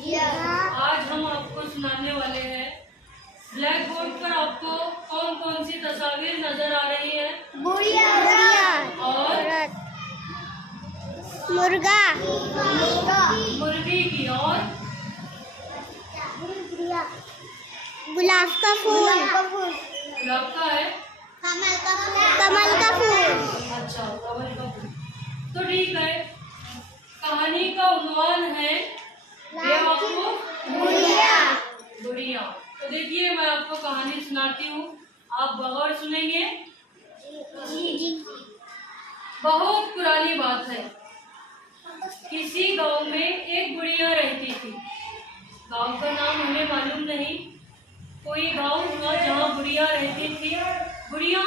आज हम आपको सुनाने वाले हैं। ब्लैक बोर्ड पर आपको कौन कौन सी तस्वीर नजर आ रही है? गुड़िया और मुर्गा मुर्गी की, और गुलाब का फूल गुलाब का है, कमल का फूल अच्छा कमल का फूल। तो ठीक है, कहानी का उन्वान है बेवकूफ गुड़िया। तो देखिए, मैं आपको कहानी सुनाती हूँ, आप बगौर सुनेंगे। बहुत पुरानी बात है। किसी गांव में एक गुड़िया रहती थी। गांव का नाम हमें मालूम नहीं, कोई गांव था जहाँ गुड़िया रहती थी। गुड़िया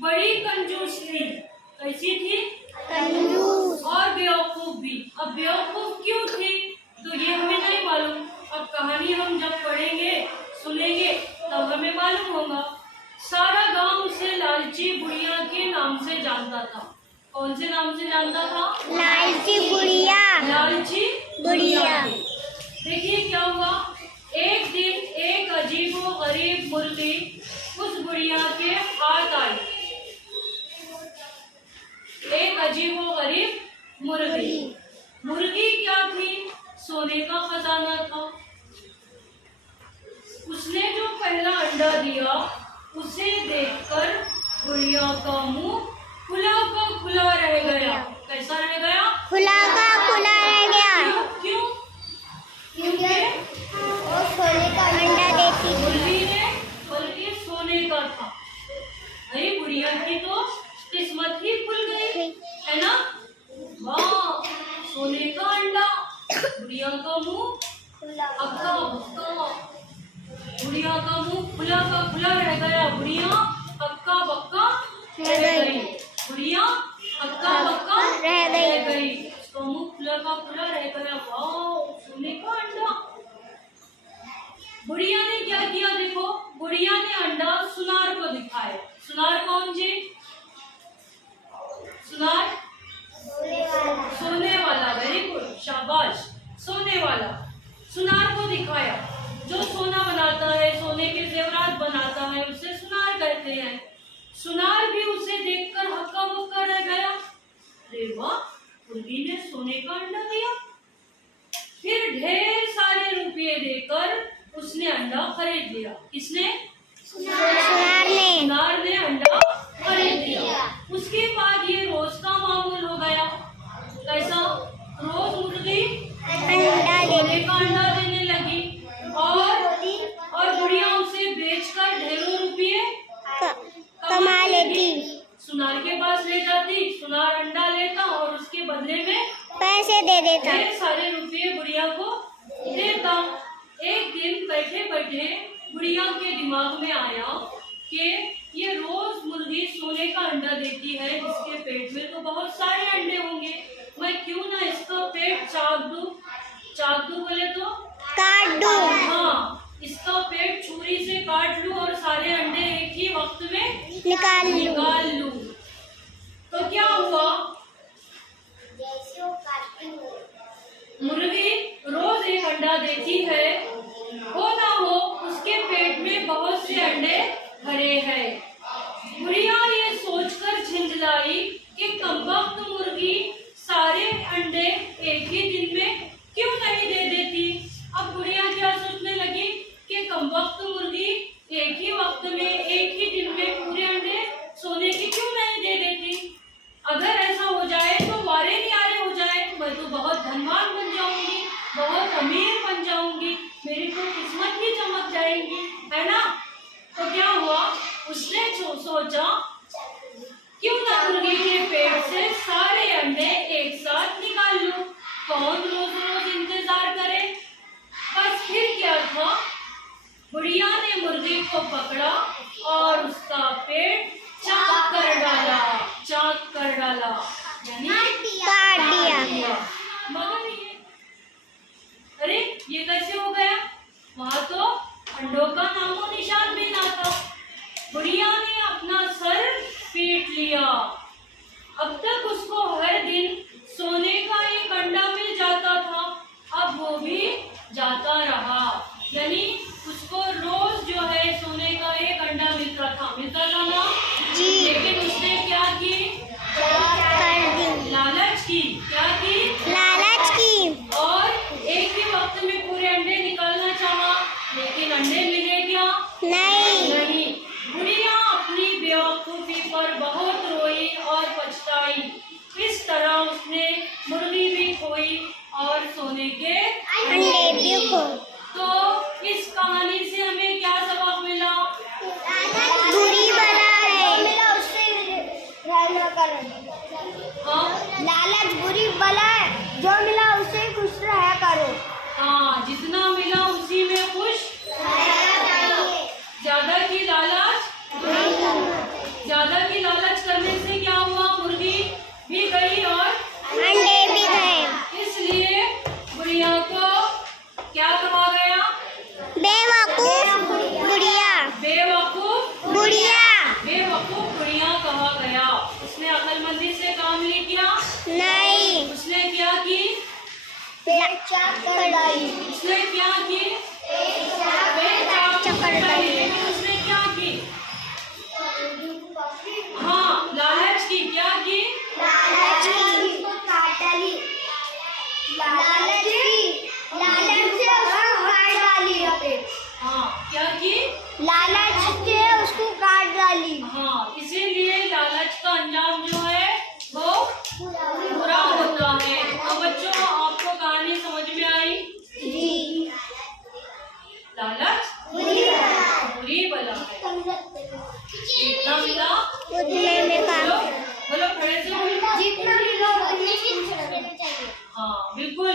बड़ी कंजूस थी। कैसी थी? कंजूस और बेवकूफ भी। अब बेवकूफ क्यों थी तो ये हमें नहीं मालूम। अब कहानी हम जब पढ़ेंगे सुनेंगे तब हमें मालूम होगा। सारा गांव उसे लालची गुड़िया के नाम से जानता था। कौन से नाम से जानता था? लालची गुड़िया लालची गुड़िया। देखिए क्या हुआ। एक दिन एक अजीबो गरीब मुर्गी उस गुड़िया के हाथ आई। एक अजीबो गरीब मुर्गी क्या थी? सोने का खजाना था। उसने जो पहला अंडा दिया उसे देखकर गुड़िया का मुंह खुला का खुला रह गया। कैसा रह गया? खुला का खुला रह गया। क्यों? क्योंकि वो सोने का अंडा देती थी। मुर्गी ने बल्कि सोने का था। अरे गुड़िया की तो किस्मत ही खुल गई, है ना? वाह, सोने का अंडा, गुड़िया का मुंह अक्का बक्का। गुड़िया का मुंह खुला का खुला रह गया। गुड़िया अक्का बक्का रह गई। गुड़िया अक्का बक्का रह गई। उसका मुंह खुला का खुला रह गया। वाह, सोने का अंडा। गुड़िया ने क्या किया? देखो, गुड़िया ने अंडा सुनार को दिखाया। सुनार कौन जी? सुनार सोने वाला। वेरी गुड, शाबाश। सोने वाला सुनार को दिखाया। जो सोना बनाता है, सोने के जेवरात बनाता है, उसे सुनार कहते हैं। सुनार भी उसे देखकर हक्का बक्का रह गया। अरे वाह, मुर्गी ने सोने का अंडा दिया। फिर ढेर सारे रुपये देकर उसने अंडा खरीद लिया। किसने? सुनार ने अंडा खरीद लिया। उसके बाद ये रोज का मामूल हो गया। कैसा? रोज मुर्गी सोने का अंडा देने लगी और गुड़िया उसे बेचकर ढेरों रुपये कमा लेती। सुनार के पास ले जाती, सुनार अंडा लेता और उसके बदले में पैसे दे देता। ढेर सारे रुपये गुड़िया को देता। एक दिन बैठे बैठे गुड़िया के दिमाग में आया कि ये रोज मुर्गी सोने का अंडा देती है, इसके पेट में तो बहुत सारे अंडे होंगे। मैं क्यों ना इसका पेट चाक दूं बोले तो काट दो। हाँ, इसका पेट छुरी से काट लूं और सारे अंडे एक ही वक्त में निकाल लूं। तो क्या हुआ? मुर्गी रोज एक अंडा देती है, हो ना हो उसके पेट में बहुत से अंडे भरे हैं। गुड़िया ये सोचकर झिंझलाई कि कमबख्त मुर्गी सारे अंडे एक ही दिन में क्यों नहीं दे देती। अब गुड़िया क्या सोचने लगी कि कमबख्त मुर्गी एक ही वक्त में एक ही दिन में पूरे अंडे सोने के क्यों नहीं दे देती। अगर ऐसा हो जाए तो वारे न्यारे हो जाए, मैं तो बहुत धनवान बन जाऊंगी, बहुत अमीर बन जाऊंगी, मेरी तो किस्मत ही चमक जाएगी, है ना? तो क्या हुआ? उसने सोचा क्यों ना मुर्गी के पेट से सारे अंडे एक साथ निकाल लूं। कौन रोज रोज इंतजार करे। बस फिर क्या था, गुड़िया ने मुर्गी को पकड़ा और उसका पेट चाक कर डाला यानी काट दिया। मगर अरे ये कैसे हो गया? वहाँ तो अंडों का नामो निशान भी ना था। गुड़िया ने अपना सर पीट लिया। अब तक उसको हर दिन सोने का एक अंडा मिल जाता था, अब वो भी पर बहुत रोई और पछताई। इस तरह उसने मुर्गी भी खोई और सोने के अंडे भी खो। तो इस कहानी से हमें क्या सबक मिला? बुरी बला है। हाँ लालच बुरी बला है, जो मिला उससे खुश रहा करो। हाँ, जितना मिला उसी में खुश। ज्यादा की लालच करने से क्या हुआ? मुर्गी भी गई और अंडे भी गए। इसलिए बुढ़िया को क्या कहा गया? बेवकूफ बुढ़िया। बेवकूफ बुढ़िया कहा गया। उसने अक्लमंदी से काम नहीं किया। नहीं, उसने क्या की? पेट चाक कर डाली। उसने क्या की? पेट चाक कर डाली। लेकिन उसने क्या की? हाँ, लालच की। क्या की? लालच से उसको काट डाली। हाँ, क्या की? लालच से उसको काट डाली। हाँ, इसीलिए लालच का अंजाम जो है वो बुरा होता है। तो बच्चों, आपको कहानी समझ में आई? जी। लालच बुरी बला है। जितना मिला उतने में बोलो काम। बोलो खड़े से। जितना मिला उतने में चाहिए। हाँ बिल्कुल।